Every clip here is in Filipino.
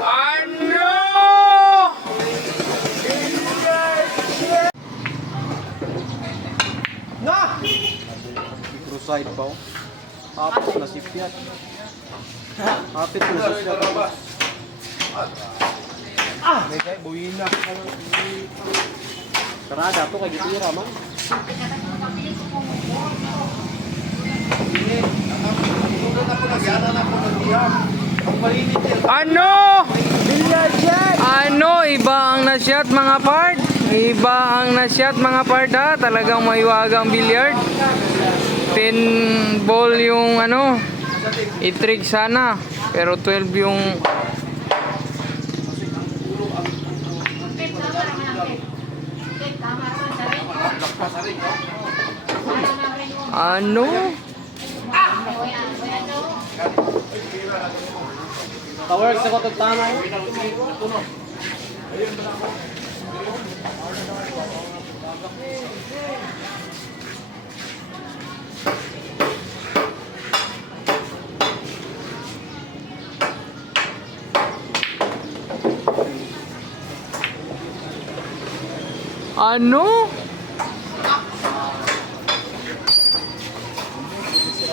Ano? Na! Crusade pa oh. Hapit na si Fiat. Hapit na si Fiat. May kaya, buhin na. Karada to kay gitira man. Ano? Ano? Iba ang nasyat mga part? Iba ang nasyat mga part ha? Talagang maiwagang billiard. 10 ball yung ano, itrig sana. Pero 12 yung ano? Tower sa kotot tama. Ano?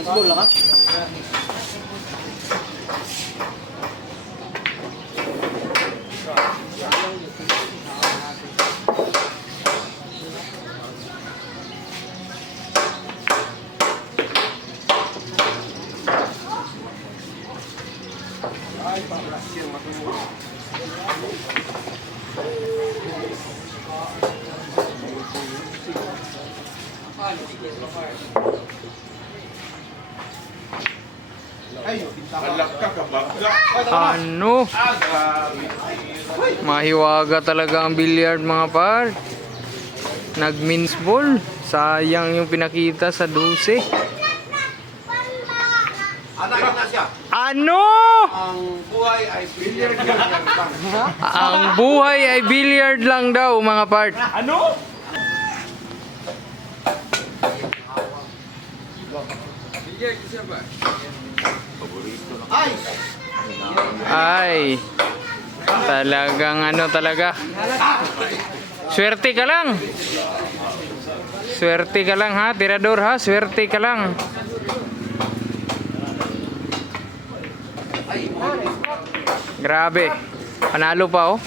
Bola ka? Ano? Mahiwaga talaga ang billiard mga par. Nag-means ball. Sayang yung pinakita sa 12. Anak na siya. Ano? Ang buhay ay billiard lang. Ang buhay ay billiard lang daw mga part. Ano? Ay! Ay. Talagang ano talaga. Swerte ka lang. Swerte ka lang ha, tirador ha. Swerte ka lang. Grabe. Panalo pa oh.